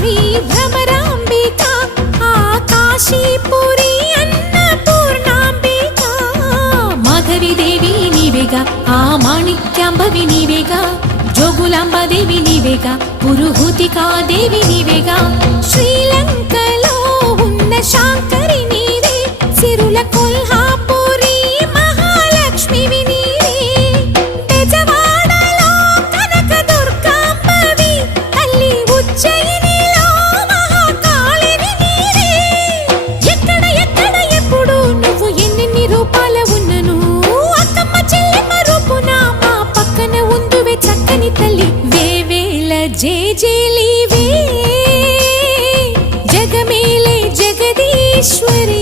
శ్రీ భ్రమరాంబిక ఆ కాశీపురి అన్నపూర్ణాంబిక మాధవి దేవి నీవేగా ఆ మాణిక్యాంబవి నీవేగా జోగులాంబ దేవి నీవేగా పురుహూతికా దేవి నీవేగా శ్రీలంకలో ఉన్న శాంకరి నీవే సిరుల కొల్హాపురి మహాలక్ష్మివి నీవే బెజవాడలో కనక దుర్గాంబవి తల్లి ఉజ్జయినిలో మహాకాళివి నీవే ఎక్కడ ఎక్కడ ఎప్పుడు నువ్వు ఎన్నెన్ని రూపాల ఉన్నను అక్కమ్మ చెల్లెమ్మ రూపున మా పక్కన ఉందువే చక్కని తల్లి వేవేల జేజేలివే జగమేలే జగదీశ్వరి।